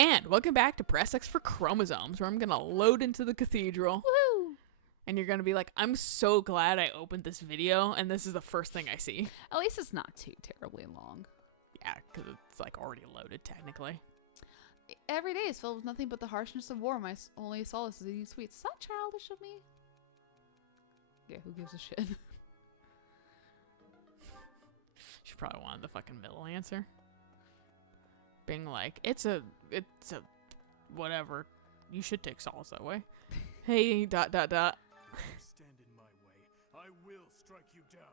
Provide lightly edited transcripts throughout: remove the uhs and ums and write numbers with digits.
And welcome back to Press X for Chromosomes, where I'm going to load into the cathedral. Woo! And you're going to be like, I'm so glad I opened this video, and this is the first thing I see. At least it's not too terribly long. Yeah, because it's like already loaded, technically. Every day is filled with nothing but the harshness of war. My only solace is eating sweets. Is that childish of me? Yeah, who gives a shit? She probably wanted the fucking middle answer. Being like, it's a, whatever. You should take solace that way. Hey, ... Stand in my way. I will strike you down.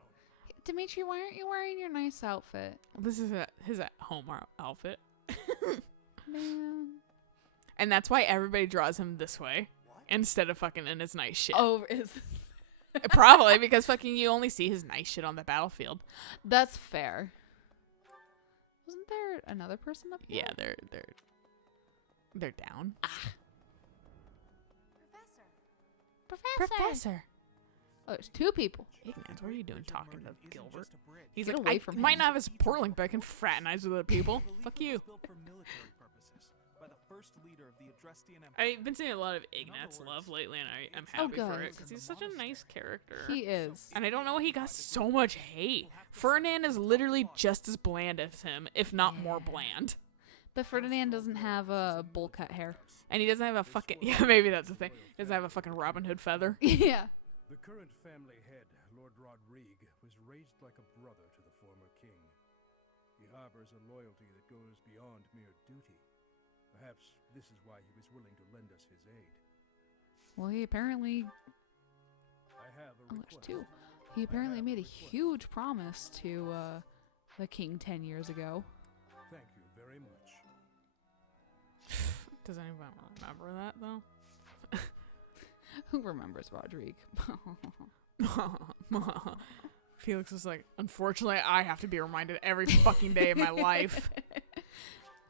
Dimitri, why aren't you wearing your nice outfit? This is his at-home outfit. Man. And that's why everybody draws him this way. What? Instead of fucking in his nice shit. Oh, is Probably, because fucking you only see his nice shit on the battlefield. That's fair. Wasn't there another person up here? Yeah, they're down. Professor. Oh, there's two people. Ignaz, what are you doing talking to Gilbert? He's Get like, away I from might him. not have a support link, but I can fraternize with other people. Fuck you. I've been seeing a lot of Ignaz love lately, and I'm happy for it, because he's such a nice character. He is. And I don't know why he got so much hate. Ferdinand is literally just as bland as him, if not more bland. But Ferdinand doesn't have a bowl cut hair. And he doesn't have a fucking... Yeah, maybe that's the thing. He doesn't have a fucking Robin Hood feather. Yeah. The current family head, Lord Rodrigue, was raised like a brother to the former king. He harbors a loyalty that goes beyond mere duty. Perhaps this is why he was willing to lend us his aid. Well, he apparently... I have a Oh, there's request. two. He apparently made a huge promise to the king 10 years ago. Thank you very much. Does anyone remember that, though? Who remembers Rodrigue? Felix was like, unfortunately, I have to be reminded every fucking day of my life.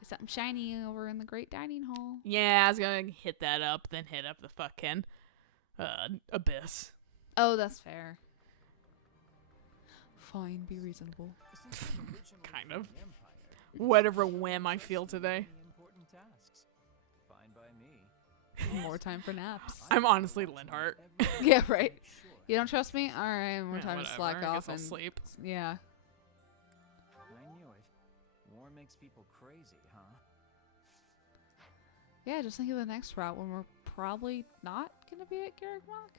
Something shiny over in the great dining hall. Yeah, I was gonna hit that up, then hit up the fucking abyss. Oh, that's fair. Fine, be reasonable. Kind of. Whatever whim I feel today. More time for naps. I'm honestly Linhart. Yeah, right. You don't trust me? All right, more Yeah, time to whatever, slack I off guess I'll and sleep. Yeah. I knew it. War makes people crazy, huh? Yeah, just think of the next route when we're probably not gonna be at Garrigmock.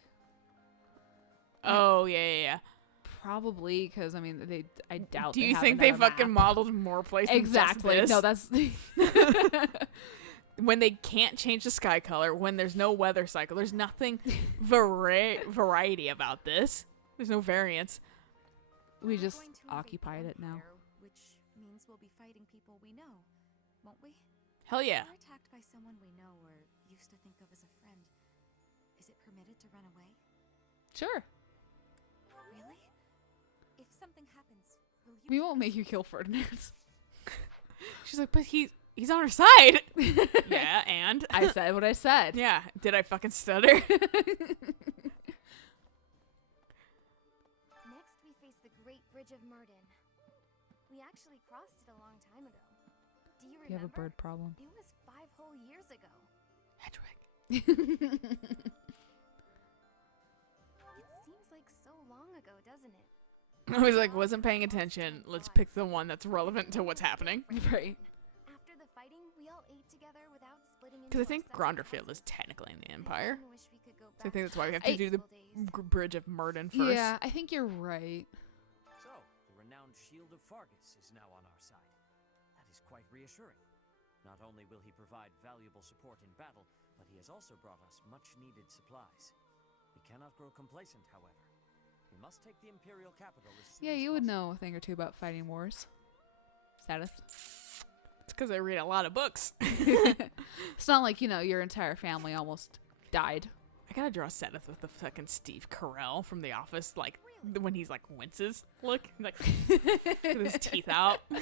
Oh, yeah. Probably, because I mean, I doubt. Do they you have think they another fucking map. modeled more places? Exactly. No, that's. When they can't change the sky color, when there's no weather cycle, there's nothing variety about this. There's no variance. We We're just going to invade occupied it now. Empire, which means we'll be fighting people we know, won't we? Hell yeah. If we're attacked by someone we know or used to think of as a friend, is it permitted to run away? Sure. Really? If something happens, will you? We won't make you kill Ferdinand. She's like, but he's on her side. Yeah, and? I said what I said. Yeah, did I fucking stutter? Next, we face the Great Bridge of Murden. We actually crossed it a long time ago. Do you remember? You have a bird problem. It was 5 whole years ago. Hedwig. It seems like so long ago, doesn't it? I was like, wasn't paying attention. Let's pick the one that's relevant to what's happening. Right. After the fighting, we all ate together without splitting into Because I think our separate Gronderfield is houses. technically in the I Empire. often wish we could go So I back think that's why we have I- to do the days. Bridge of Murden first. Yeah, I think you're right. So, the renowned Shield of Fargus is now on our side. That is quite reassuring. Not only will he provide valuable support in battle, but he has also brought us much-needed supplies. We cannot grow complacent, however. We must take the Imperial capital as soon Yeah, as you would possible. know a thing or two about fighting wars. Status. It's because I read a lot of books. It's not like, your entire family almost died. I gotta draw Seth with the fucking Steve Carell from The Office, like, when he's like winces. Look, like, with his teeth out. The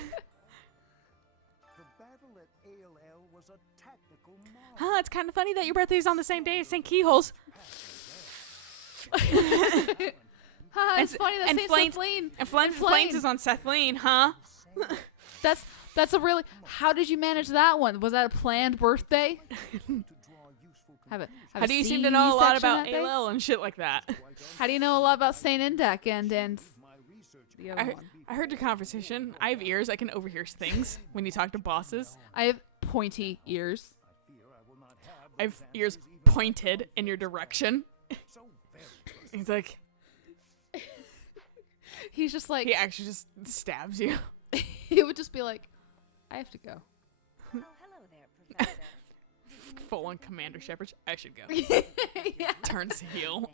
battle at ALL was a tactical marvel. Huh, it's kind of funny that your birthday's on the same day as St. Keyhole's. Ha, it's And- funny that and Saint Flames- Celine. And Flames Flame. is on Seth Lean, huh? That's a really. How did you manage that one? Was that a planned birthday? How do you seem to know a lot C-section about that day? ALL and shit like that? How do you know a lot about Saint Indec and the other one? I heard your conversation. I have ears. I can overhear things when you talk to bosses. I have pointy ears. I have ears pointed in your direction. He's like, He's just like he actually just stabs you. he would just be like, I have to go. Oh, hello there, Professor. Full on Commander Shepard. I should go. Yeah. Turns heel.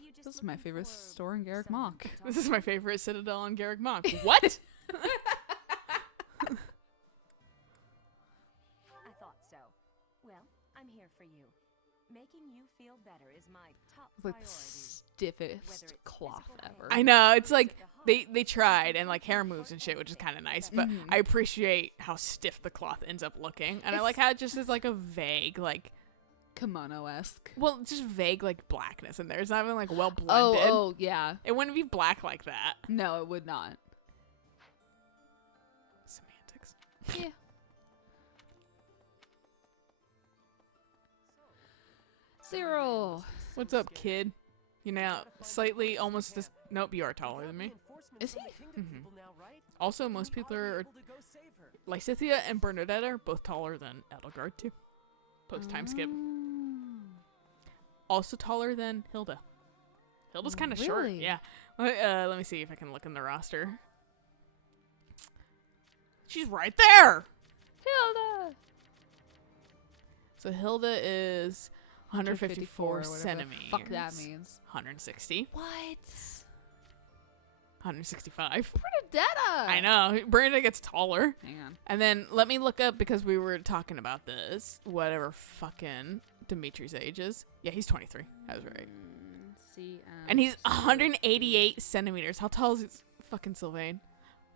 You just This is my looking favorite for store in Garrick someone Mock. to talk This is to? my favorite Citadel on Garrick Mock. What? I thought so. Well, I'm here for you. Making you feel better is my top It's like the priority. Whether stiffest it's cloth physical ever. pain I know. or It's like just a hug, they tried and like hair moves and shit, which is kind of nice. But Mhm. I appreciate how stiff the cloth ends up looking, and I It's- like how it just is like a vague like. Kimono-esque. Well, just vague like blackness in there. It's not even like well Oh, blended. oh, yeah. It wouldn't be black like that. No, it would not. Semantics. Yeah. Zero. What's up, kid? You know, slightly almost this. Nope, you are taller than me. Is he? Mhm. Also, most people are Lysithia and Bernadette are both taller than Edelgard too. Post time skip. Oh. Also taller than Hilda. Hilda's kind of short. Really? Yeah. Let me see if I can look in the roster. She's right there. Hilda. So Hilda is 154 or whatever the centimeters. fuck that means. 160. What? 165. Bernadetta. I know. Bernadette gets taller. Hang on. And then let me look up because we were talking about this. Whatever fucking Dimitri's age is. Yeah, he's 23. I was right. See. And he's 188 centimeters. How tall is fucking Sylvain?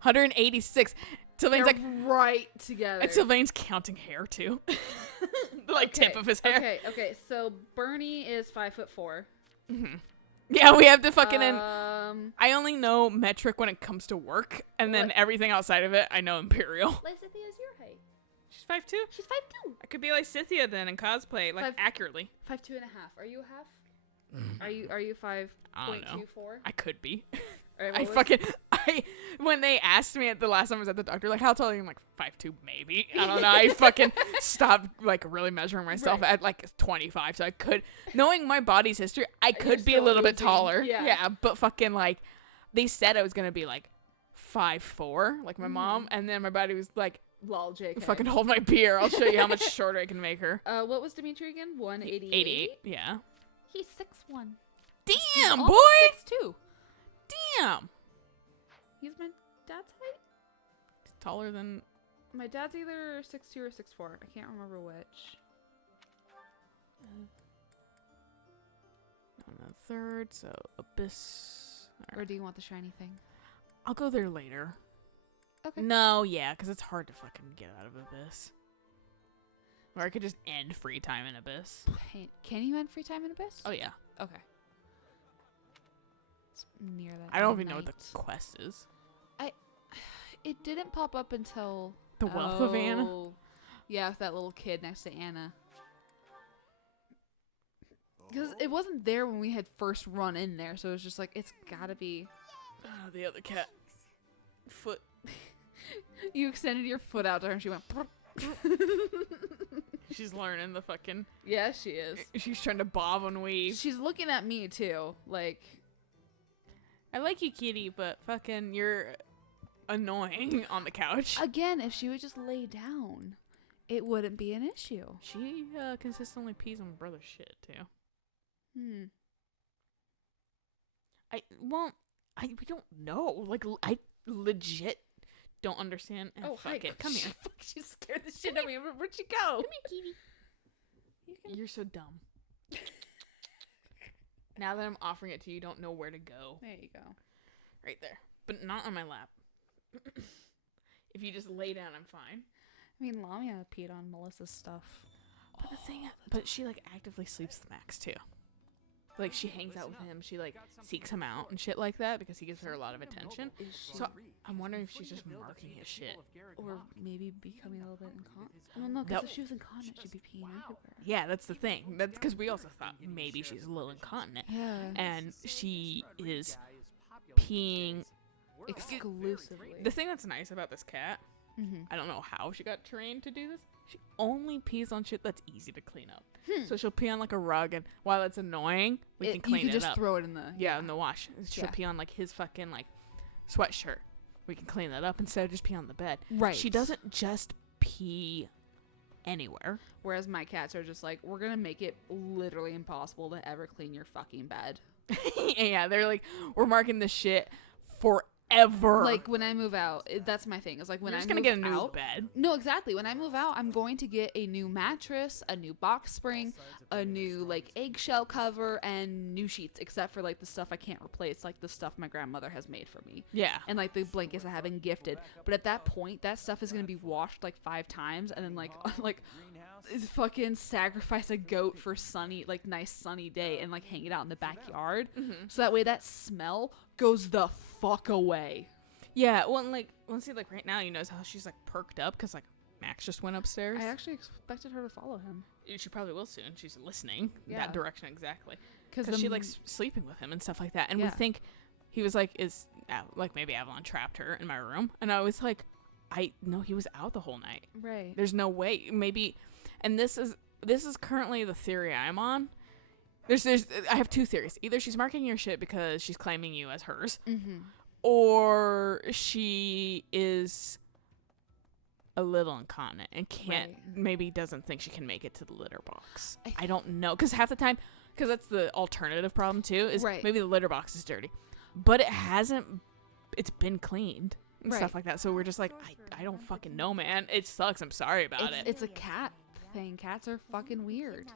186. Sylvain's like, right together. and Sylvain's counting hair too. The like tip of his hair. Okay. So Bernie is 5'4". Hmm. Yeah, we have to fucking. Um. I only know metric when it comes to work, and then What? everything outside of it, I know imperial. Lysithia is your height. She's 5'2". She's 5'2". I could be like Scythia then in cosplay, like Five- accurately. 5'2" and a half. Are you a half? Are you 5.24? I don't know. I could be. When they asked me at the last time I was at the doctor, like, how tall are you? I'm like, 5'2", maybe. I don't know. I fucking stopped, like, really measuring myself Right. at, like, 25. So I could, knowing my body's history, I You're could be a still little bit oozing. taller. Yeah. But fucking, like, they said I was going to be, like, 5'4", like my mom. And then my body was like, Lol, JK. fucking hold my beer. I'll show you how much shorter I can make her. What was Dimitri again? 188. 88. Yeah. He's 6'1". Damn, Almost boy. 6'2". Damn. He's my dad's height? Taller than. My dad's either 6'2" or 6'4". I can't remember which. On the third, so Abyss. Or do you want the shiny thing? I'll go there later. Okay. No, yeah, because it's hard to fucking get out of Abyss. Or I could just end free time in Abyss. Can you end free time in Abyss? Oh, yeah. Okay. It's near that. I don't even know what the night. quest is. It didn't pop up until The Wealth of Anna? Oh, yeah, with that little kid next to Anna. Because it wasn't there when we had first run in there, so it was just like, it's gotta be. The other cat. Foot. You extended your foot out to her and she went. She's learning the fucking. Yeah, she is. She's trying to bob and weave. She's looking at me too. Like, I like you, kitty, but fucking you're annoying on the couch. again, if she would just lay down, it wouldn't be an issue. She consistently pees on my brother's shit, too. We don't know. Like, I legit don't understand. Oh, fuck hi. it. Come here. Fuck, she scared the shit out of me. Where'd she go? Come here, Kiwi. You're so dumb. Now that I'm offering it to you, you don't know where to go. There you go. Right there. But not on my lap. If you just lay down, I'm fine. I mean, Lamia peed on Melissa's stuff. But the thing, but she like actively sleeps the max too. like she hangs out with him. She like seeks him out and shit like that because he gives her a lot of attention. So I'm wondering if she's just marking his shit. Or maybe becoming a little bit incontinent. I don't know, because Nope. if she was incontinent, she'd be peeing everywhere. Yeah, that's the thing. That's because we also thought maybe she's a little incontinent, Yeah. and she is peeing. Exclusively. The thing that's nice about this cat, Mm-hmm. I don't know how she got trained to do this. She only pees on shit that's easy to clean up. So she'll pee on like a rug, and while it's annoying, we can clean you can it just up. throw it in the In the wash. She'll Yeah. pee on like his fucking like sweatshirt. We can clean that up instead of just pee on the bed. right. She doesn't just pee anywhere. Whereas my cats are just like, we're gonna make it literally impossible to ever clean your fucking bed. Yeah, they're like, we're marking this shit forever. Like when I move out, that's my thing. It's like when You're I just gonna move get a new out, bed. No, exactly. When I move out, I'm going to get a new mattress, a new box spring, a new like eggshell cover, and new sheets, except for like the stuff I can't replace, like the stuff my grandmother has made for me. Yeah. And like the blankets I have been gifted. But at that point, that stuff is gonna be washed like 5 times, and then like fucking sacrifice a goat for sunny, like nice sunny day, and like hang it out in the backyard. So that way that smell goes the fuck away. Yeah, well, and, like, let's see, like, right now, you notice how she's, like, perked up because, like, Max just went upstairs. I actually expected her to follow him. She probably will soon. She's listening Yeah. that direction exactly. Because Because she likes sleeping with him and stuff like that. And we Yeah. think he was like, like, maybe Avalon trapped her in my room. And I was like, no, he was out the whole night. Right. There's no way. Maybe, and this is currently the theory I'm on. I have 2 theories. Either she's marking your shit because she's claiming you as hers, Mm-hmm. or she is a little incontinent and maybe doesn't think she can make it to the litter box. I don't know, because half the time, because that's the alternative problem too, is Right. maybe the litter box is dirty, but it's been cleaned and Right. stuff like that. So we're just like, I don't fucking know, man. It sucks. I'm sorry about it. It's a cat thing. Cats are fucking weird.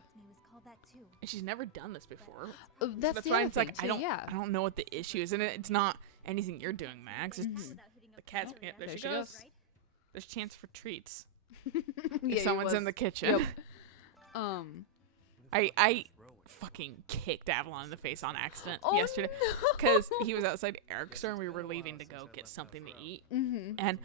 And she's never done this before. That's the why other it's thing like too, yeah. I don't know what the issue is, and it's not anything you're doing, Max. It's the cat's. Yeah, there she goes. There's chance for treats. Yeah, If he someone's in was. the kitchen. Yep. I fucking kicked Avalon in the face on accident Oh, yesterday because he was outside Eric's store and we were leaving to go get something to eat, and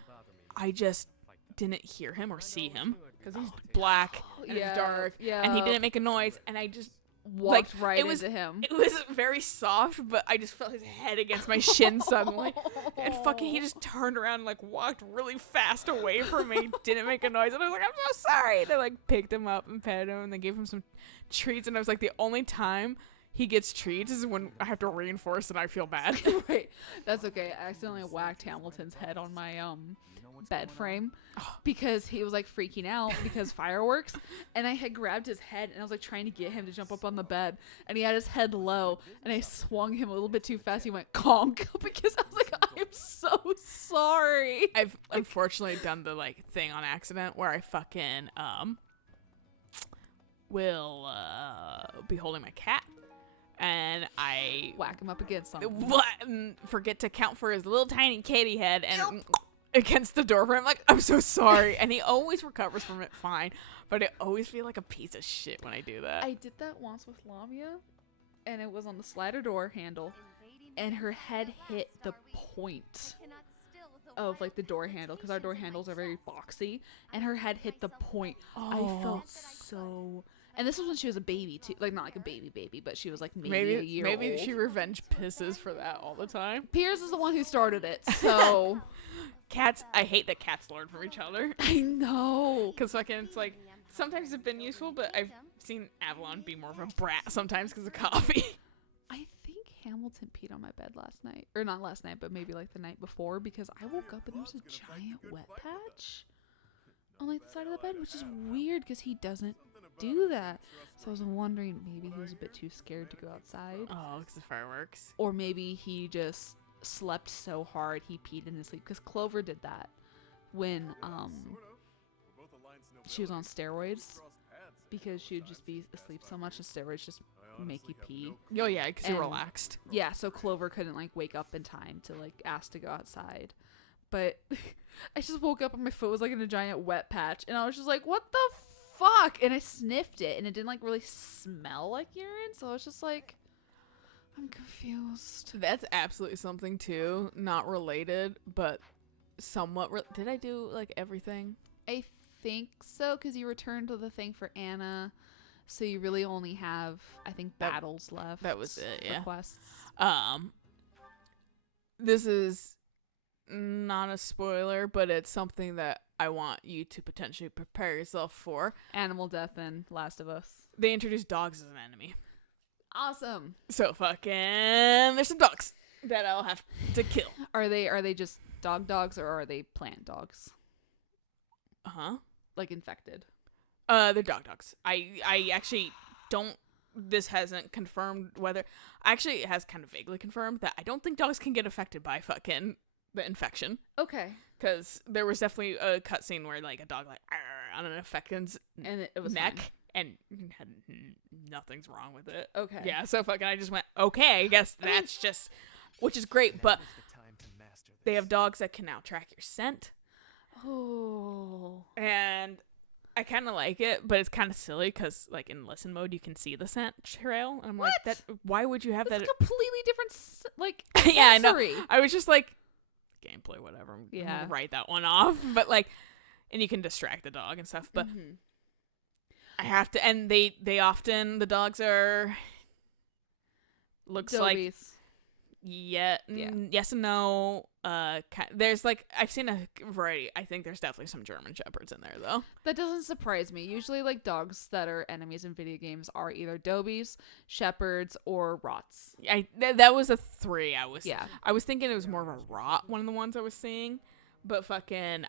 I just didn't hear him or see him because he's black and it's dark, and he didn't make a noise, and I just walked right it was into him. It was very soft, but I just felt his head against my shin suddenly. And fucking, he just turned around and like walked really fast away from me, didn't make a noise. And I was like, I'm so sorry. And I like picked him up and petted him and they gave him some treats. And I was like, the only time he gets treats is when I have to reinforce that I feel bad. Right. That's okay. I accidentally whacked Hamilton's head on my bed frame because he was like freaking out because fireworks, and I had grabbed his head and I was like trying to get him to jump up on the bed, and he had his head low, and I swung him a little bit too fast. He went conk because I was like, I'm so sorry. I've unfortunately done the like thing on accident where I fucking will be holding my cat and I Whack him up against something. and forget to count for his little tiny kitty head and against the door frame. I'm like, I'm so sorry. And he always recovers from it fine, but I always feel like a piece of shit when I do that. I did that once with Lamia, and it was on the slider door handle, and her head hit the point of like the door handle because our door handles are very boxy, and her head hit the point. I felt so. And this was when she was a baby too, like not like a baby, but she was like maybe a year maybe old. she revenge pisses for that all the time. Piers is the one who started it, so Cats, I hate that cats learn from each other. I know. Because fucking, it's like, sometimes it's been useful, but I've seen Avalon be more of a brat sometimes because of coffee. I think Hamilton peed on my bed last night, or not last night, but maybe like the night before, because I woke up and there was a giant wet patch on like the side of the bed, which is weird because he doesn't do that. So I was wondering maybe he was a bit too scared to go outside, Oh, because of fireworks. or maybe he just slept so hard he peed in his sleep, because Clover did that when she was on steroids, because she would just be asleep so much and steroids just make you pee. Oh, yeah, because you're And- relaxed. Yeah, so Clover couldn't like wake up in time to like ask to go outside. But I just woke up and my foot was like in a giant wet patch, and I was just like, what the fuck? And I sniffed it, and it didn't like really smell like urine, so I was just like, I'm confused. That's absolutely something too. Not related, but somewhat. Did I do like everything? I think so, because you returned to the thing for Anna, so you really only have, I think, battles left. That was it. For Yeah. quests. This is not a spoiler, but it's something that I want you to potentially prepare yourself for. Animal Death and Last of Us. They introduced dogs as an enemy. Awesome. So fucking there's some dogs that I'll have to kill. Are they just dogs, or are they plant dogs? Uh-huh. Like infected? They're dogs. I actually don't, this hasn't confirmed whether, actually it has kind of vaguely confirmed that I don't think dogs can get affected by fucking the infection. Okay. Because there was definitely a cutscene where like a dog like on an infected's And it was neck fine. and had nothing's wrong with it. Okay. Yeah, so fucking I just went, okay, I guess that's just, which is great, but Now is the time to master they this. have dogs that can now track your scent. Oh. And I kind of like it, but it's kind of silly because, like, in listen mode, you can see the scent trail. And I'm like, What? that. Why would you have That's that? a completely different, like, Yeah, I know. sensory. I was just like, gameplay, whatever. I'm Yeah. gonna write that one off. But, like, and you can distract the dog and stuff. But Mhm. I have to, and they often, the dogs are, looks like, Dobies. yeah, Yeah. yes and no. There's, like, I've seen a variety. I think there's definitely some German Shepherds in there, though. That doesn't surprise me. Usually, like, dogs that are enemies in video games are either Dobies, Shepherds, or Rots. That was a 3 I was. Yeah. I was thinking it was more of a rot, one of the ones I was seeing, but fucking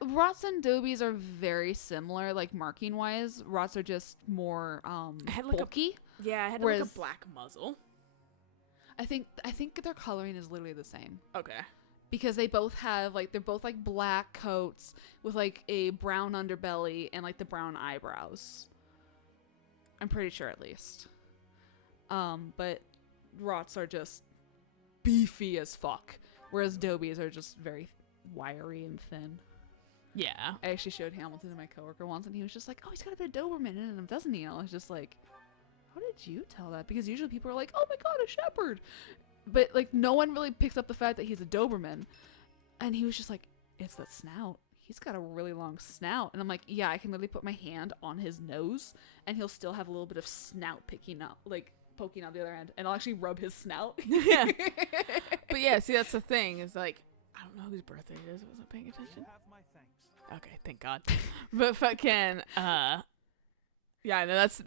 Rots and Dobies are very similar, like, marking-wise. Rots are just more, I had, like, bulky. I had like Whereas- a black muzzle. I think their coloring is literally the same. Okay. Because they both have, like, they're both, like, black coats with, like, a brown underbelly and, like, the brown eyebrows. I'm pretty sure, at least. But Rots are just beefy as fuck, whereas Dobies are just very wiry and thin. Yeah. I actually showed Hamilton to my coworker once, and he was just like, "Oh, he's got a bit of Doberman in him, doesn't he?" And I was just like, "How did you tell that?" Because usually people are like, "Oh my god, a shepherd," but like no one really picks up the fact that he's a Doberman. And he was just like, "It's that snout. He's got a really long snout." And I'm like, "Yeah, I can literally put my hand on his nose, and he'll still have a little bit of snout poking out the other end, and I'll actually rub his snout." Yeah. But yeah, see, that's the thing is like, I don't know whose birthday it is. I wasn't paying You attention. have my thanks. Okay, thank God. But fucking yeah, no, that's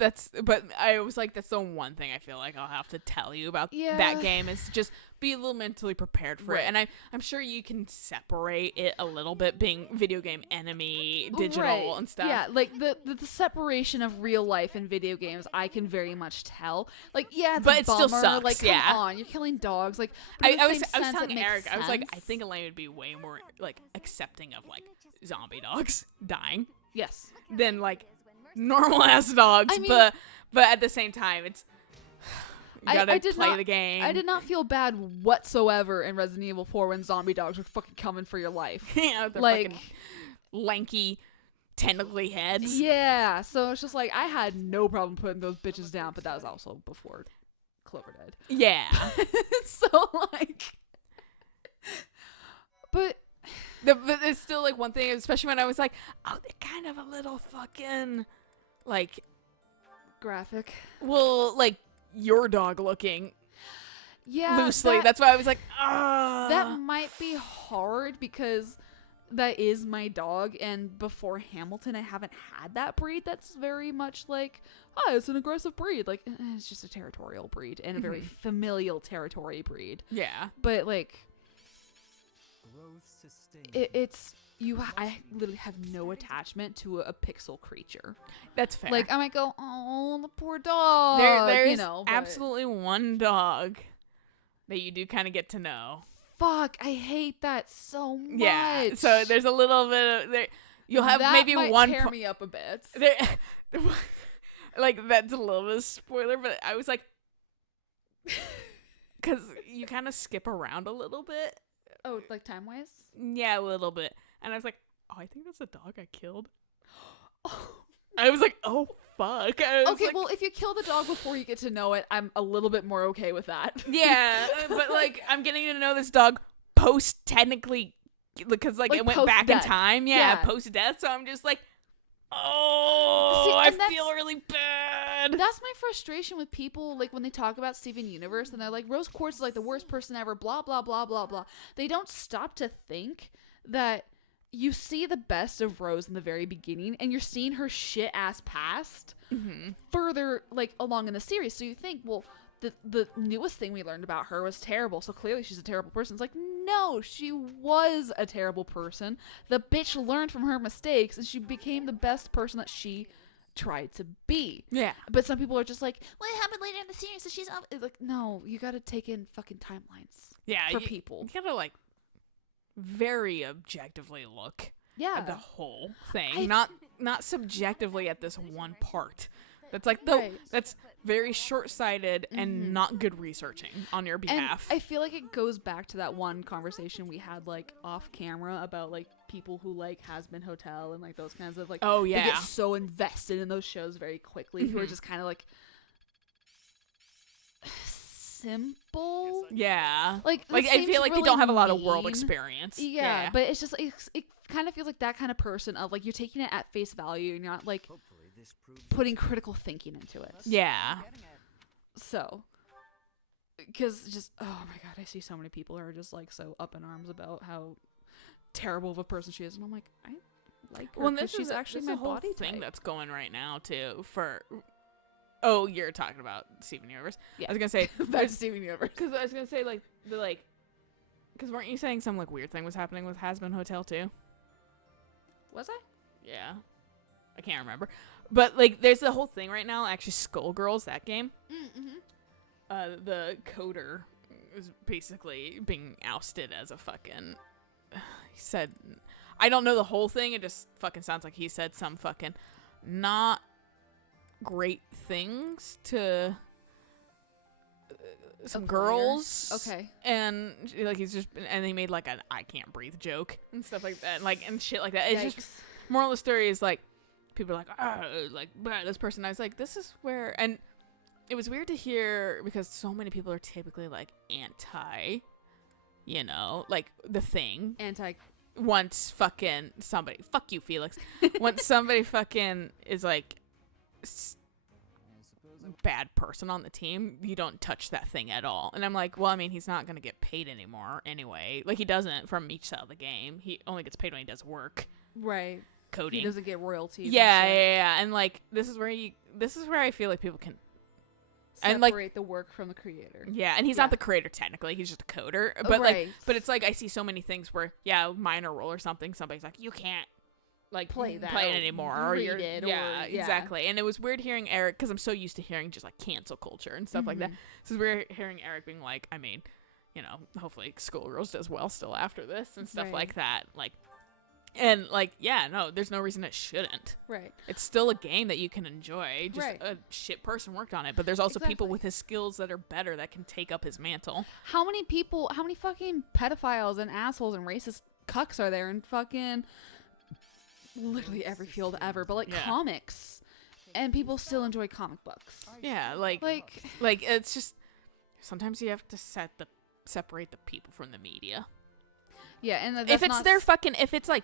but I was like, that's the one thing I feel like I'll have to tell you about Yeah. that game is just be a little mentally prepared for Right. it. And I'm sure you can separate it a little bit, being video game enemy, digital Right. and stuff. Yeah, like the separation of real life and video games, I can very much tell. Like, yeah, it's But a it still bummer. sucks, Like, come yeah. on, you're killing dogs. Like, but in I the was same I was sense, it telling makes Eric, I was like, I sense. think Alayna would be way more like accepting of like zombie dogs dying Yes. than like normal ass dogs. I mean- but at the same time, it's you gotta I did play not- the game. I did not feel bad whatsoever in Resident Evil 4 when zombie dogs were fucking coming for your life. Yeah, with their Like- fucking lanky, tentacly heads. Yeah, so it's just like, I had no problem putting those bitches down, but that was also before Clover died. Yeah. So, like, but But it's still like one thing, especially when I was like, oh, they're kind of a little fucking like, graphic. well, like your dog looking Yeah, loosely. That's why I was like, ah. that might be hard because that is my dog, and before Hamilton I haven't had that breed that's very much like, oh, it's an aggressive breed. Like, it's just a territorial breed and a very familial territory breed. Yeah. But like, Growth sustained. it's I literally have no attachment to a pixel creature. That's fair. Like, I might go, oh, the poor dog. there's you know, but absolutely one dog that you do kind of get to know. fuck, I hate that so much. Yeah. So there's a little bit of there. You'll have that maybe might one. tear me up a bit. There, like that's a little bit of a spoiler, but I was like, because you kind of skip around a little bit. Oh, like time wise? Yeah, a little bit. And I was like, oh, I think that's the dog I killed. Oh I was like, oh fuck. I was Okay, like, well, if you kill the dog before you get to know it, I'm a little bit more okay with that. yeah, but like I'm getting to know this dog post technically because like Like, it went back in post-death. time. Yeah, Yeah. post death. So I'm just like, oh, See, I and that's- feel really bad. That's my frustration with people, like, when they talk about Steven Universe and they're like, Rose Quartz is like the worst person ever, blah, blah, blah, blah, blah. They don't stop to think that you see the best of Rose in the very beginning and you're seeing her shit ass past further, like, along in the series. So you think, well, the newest thing we learned about her was terrible, so clearly she's a terrible person. It's like, no, she was a terrible person. The bitch learned from her mistakes and she became the best person that she tried to be. Yeah. But some people are just like, well, it happened later in the series, so she's up. It's like, no, you gotta take in fucking timelines Yeah. for you, people. You gotta like very objectively look Yeah. at the whole thing, I- not subjectively at this one part. That's like Right. that's very short-sighted and not good researching on your And behalf. I feel like it goes back to that one conversation we had, like, off camera about, like, people who like Has Been Hotel and, like, those kinds of, like, Oh, they yeah. get so invested in those shows very quickly, who are just kind of, like, simple. Yeah. Like, Like that I seems feel like they really don't have a lot of world mean. experience. Yeah, but it's just, it kind of feels like that kind of person of, like, you're taking it at face value and you're not, like, Hopefully this proves putting critical thinking into it. yeah. So, because just, oh my god, I see so many people who are just, like, so up in arms about how terrible of a person she is, and I'm like, I like her Well, because this she's is actually this my is a whole body thing type. that's going right now too. For oh, you're talking about Steven Universe. Yeah. I was gonna say That's Steven Universe. because I was gonna say like because weren't you saying some like weird thing was happening with Has Been Hotel too? Was I? Yeah, I can't remember. But like, there's the whole thing right now. Actually, Skullgirls, that game. Mm-hmm. The coder is basically being ousted as a fucking. He said, I don't know the whole thing. It just fucking sounds like he said some fucking not great things to some girls. Okay. And like he's just and they made like an I can't breathe joke and stuff like that, like and shit like that. It's just Yikes. moral of the story is like people are like, oh, like this person. I was like, this is where, and it was weird to hear because so many people are typically like anti, you know, like the thing. Anti. Once fucking somebody, fuck you, Felix. Once somebody fucking is like bad person on the team, you don't touch that thing at all. And I'm like, well, I mean, he's not gonna get paid anymore anyway. Like he doesn't from each side of the game. He only gets paid when he does work. Right. Coding. He doesn't get royalties. Yeah, and shit. yeah. And like this is where I feel like people can Separate and, like- the work from the creator. yeah, and he's Yeah. not the creator technically, he's just a coder. But like Right. but it's like I see so many things where minor role or something, somebody's like, you can't like Play that it or anymore or read you're it or- yeah, yeah. exactly. And it was weird hearing Eric because I'm so used to hearing just like cancel culture and stuff like that. So it's weird hearing Eric being like, I mean, you know, hopefully Schoolgirls does well still after this and stuff Right. like that. Like and like yeah, no, there's no reason it shouldn't. Right. It's still a game that you can enjoy. Just Right. a shit person worked on it. But there's also people Exactly. with his skills that are better that can take up his mantle. How many fucking pedophiles and assholes and racist cucks are there in fucking literally every field ever, but like Yeah. comics, and people still enjoy comic books. Yeah, like it's just sometimes you have to separate the people from the media. Yeah, and If it's their fucking if it's like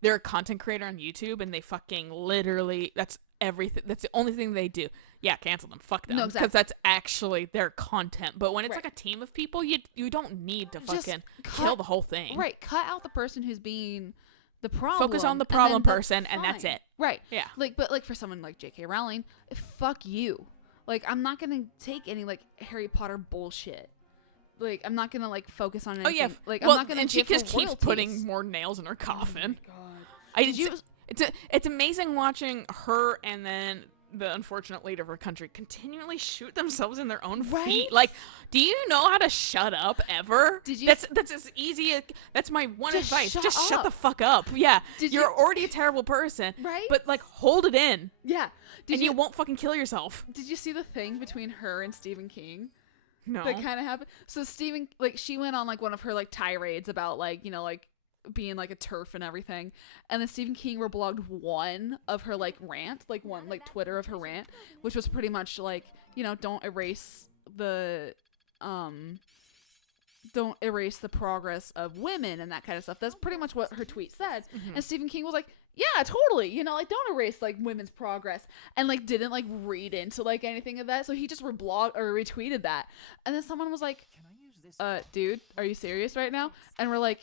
they're a content creator on YouTube and they fucking literally that's everything, that's the only thing they do. Yeah, cancel them. Fuck them. No, Because exactly. that's actually their content. But when it's Right. like a team of people, you don't need to Just fucking cut- kill the whole thing. right, cut out the person who's being the problem. Focus on the and then problem that's person and that's fine. it. Right. Yeah. Like, but like for someone like J.K. Rowling, fuck you. Like, I'm not gonna take any like Harry Potter bullshit. Like, I'm not gonna like focus on anything. Oh yeah. Like, well, I'm not gonna. and she give her just keeps royalties. putting more nails in her coffin. Oh my god. I Did you- It's amazing watching her and then the unfortunate leader of her country continually shoot themselves in their own Right? feet. Like, do you know how to shut up ever? Did you- That's as easy. That's my one Just advice. shut Just shut up. the fuck up. Yeah, Did you're you- already a terrible person. Right? But like, hold it in, Yeah. and you won't fucking kill yourself. Did you see the thing between her and Stephen King? No. That kind of happened. So Stephen, like, she went on like one of her like tirades about like, you know, like being like a turf and everything. And then Stephen King reblogged one of her like rant, like one like Twitter of her rant, which was pretty much like, you know, don't erase the progress of women and that kind of stuff. That's pretty much what her tweet said. And Stephen King was like, yeah, totally, you know, like don't erase like women's progress, and like didn't like read into like anything of that. So he just retweeted that. And then someone was like, Can I use this? dude, are you serious right now? And we're like,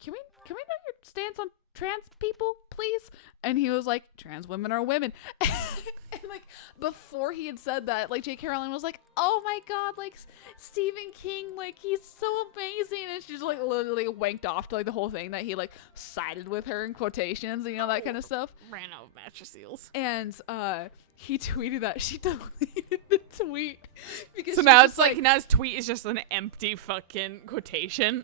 can we know your stance on trans people, please? And he was like, trans women are women. And like before he had said that, like J.K. Rowling was like, oh my god, like Stephen King, like he's so amazing, and she's like literally wanked off to like the whole thing that he like sided with her in quotations, and you know, that kind of stuff. Ran out of mattress seals. And he tweeted that she deleted the tweet because So she now was it's like now his tweet is just an empty fucking quotation.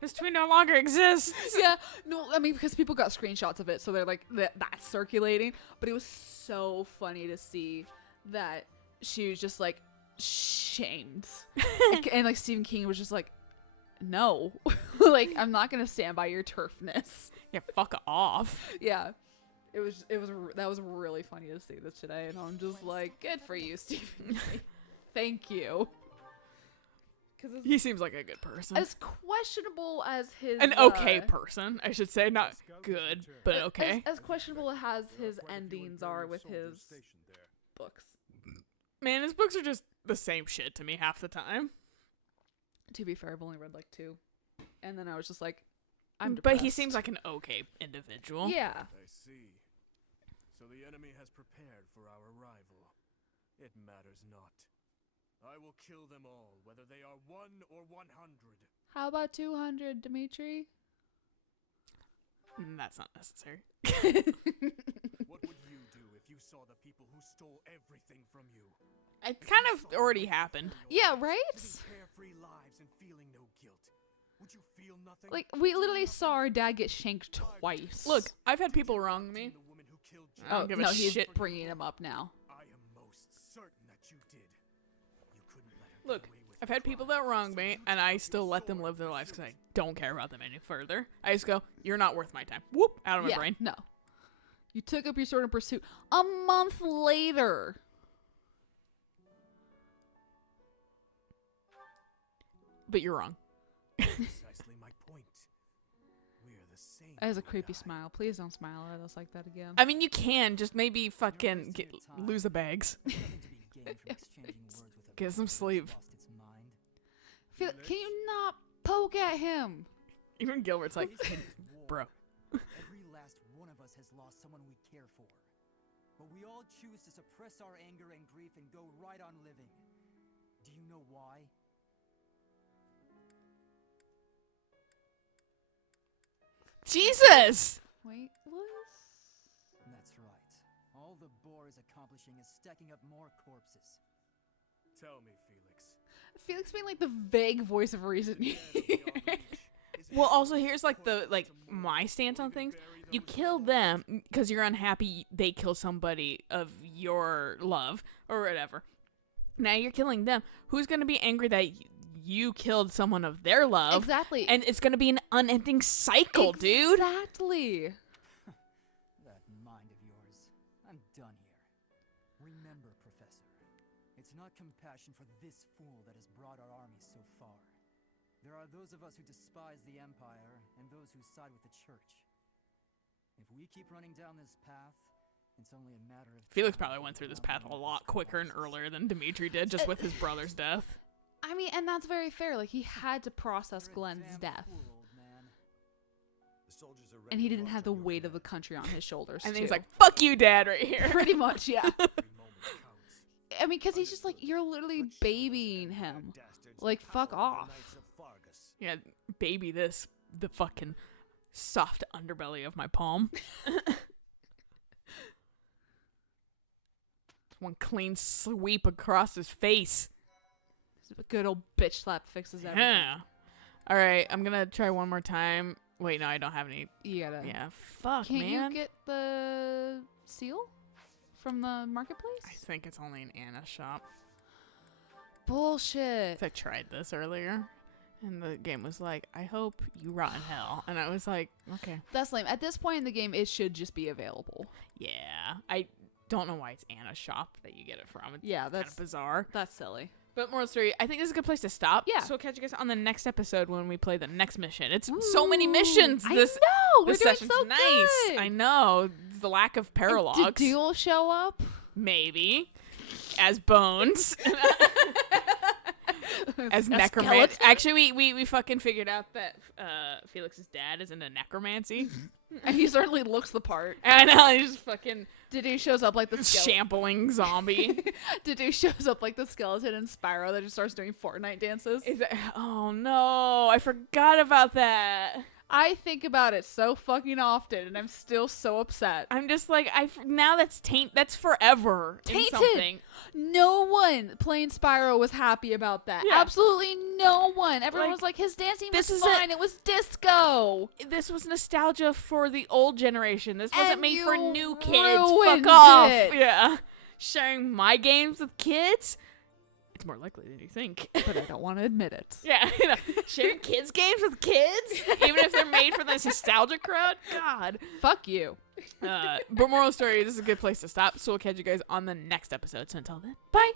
This tweet no longer exists. yeah, no, I mean, because people got screenshots of it, so they're like that's circulating. But it was so funny to see that she was just like shamed, and like Stephen King was just like, no, like I'm not gonna stand by your turfness. Yeah, fuck off. Yeah, that was really funny to see this today, and I'm just like, good for you, Stephen King. Thank you. Because He seems like a good person. as questionable as his An okay person, I should say. Not good, but okay. as questionable as his endings are with his books. Man, his books are just the same shit to me half the time. To be fair, I've only read like 2, and then I was just like, I'm But depressed. he seems like an okay individual. yeah. I see. So the enemy has prepared for our arrival. It matters not. I will kill them all, whether they are 1 or 100. How about 200, Dimitri? That's not necessary. What would you do if you saw the people who stole everything from you? It kind of already happened. Yeah, right? Living carefree lives and feeling no guilt. Would you feel nothing? Like, we literally saw our dad get shanked twice. Look, I've had people wrong me. The woman who killed I don't oh, give a no, he's shit. bringing him up now. I am most certain that you did. You couldn't let her Look, get away with I've had people that wrong me, and I still let them live their lives because I don't care about them any further. I just go, you're not worth my time. Whoop, out of my Yeah, brain. no. You took up your sword in pursuit a month later. But you're wrong. Precisely my point. We are the same. That is a you and creepy I. smile. Please don't smile at us like that again. I mean, you can just maybe fucking lose the bags. Get some sleep. Can you not poke at him? Even Gilbert's like, bro. Every last one of us has lost someone we care for. But we all choose to suppress our anger and grief and go right on living. Do you know why? Jesus! Weightless? That's right. All the boar is accomplishing is stacking up more corpses. Tell me, Felix. Felix being like the vague voice of reason. Well, also here's like my stance on things. You kill them because you're unhappy they kill somebody of your love or whatever. Now you're killing them. Who's gonna be angry that you killed someone of their love? Exactly. And it's gonna be an unending cycle, dude. Exactly. That mind of yours. I'm done here. Remember, Professor, it's not compassion for this fool that has brought our armies so far. There are those of us who despise the Empire and those who side with the Church. If we keep running down this path, it's only a matter of Felix time probably went through this before path a one of lot us quicker and collapses. earlier than Dimitri did, just with his brother's death. I mean, and that's very fair. Like, he had to process You're a Glenn's damn death. fool, old man. And he didn't have the weight of the country on his shoulders, And too. he's like, fuck you, Dad, right here. Pretty much, yeah. Every moment counts. I mean, because he's just like, you're literally babying him. Like, fuck off. Yeah, baby this, the fucking soft underbelly of my palm. One clean sweep across his face. A good old bitch slap fixes everything. Yeah. All right, I'm gonna try one more time. Wait, no, I don't have any. You gotta. Yeah, fuck, Can't man. you get the seal from the marketplace? I think it's only in Anna's shop. Bullshit. I tried this earlier. And the game was like, I hope you rot in hell. And I was like, okay. That's lame. At this point in the game, it should just be available. Yeah. I don't know why it's Anna's shop that you get it from. It's Yeah, kind that's of bizarre. That's silly. But moral story, I think this is a good place to stop. Yeah. So we'll catch you guys on the next episode when we play the next mission. It's so many missions. I This know. We're this doing session's so nice. good. I know. The lack of paralogs. Did Duel show up? Maybe. As Bones. As necromancy. skeleton? Actually, we fucking figured out that Felix's dad is into necromancy. And he certainly looks the part. I know, he's just fucking Dude shows up like the skeleton. shampling zombie. Dude shows up like the skeleton in Spyro that just starts doing Fortnite dances. Is it? Oh no, I forgot about that. I think about it so fucking often, and I'm still so upset. I'm just like, now that's that's forever. in Tainted. something. No one playing Spyro was happy about that. Yeah. Absolutely no one. Everyone Like, was like, his dancing this was is fine. It was disco. This was nostalgia for the old generation. This wasn't And made for you new kids. ruined Fuck off. it. Yeah. Sharing my games with kids? It's more likely than you think. But I don't want to admit it. Yeah, you know, sharing kids' games with kids, even if they're made for this nostalgia crowd. God. Fuck you. But moral story, this is a good place to stop. So we'll catch you guys on the next episode. So until then, bye.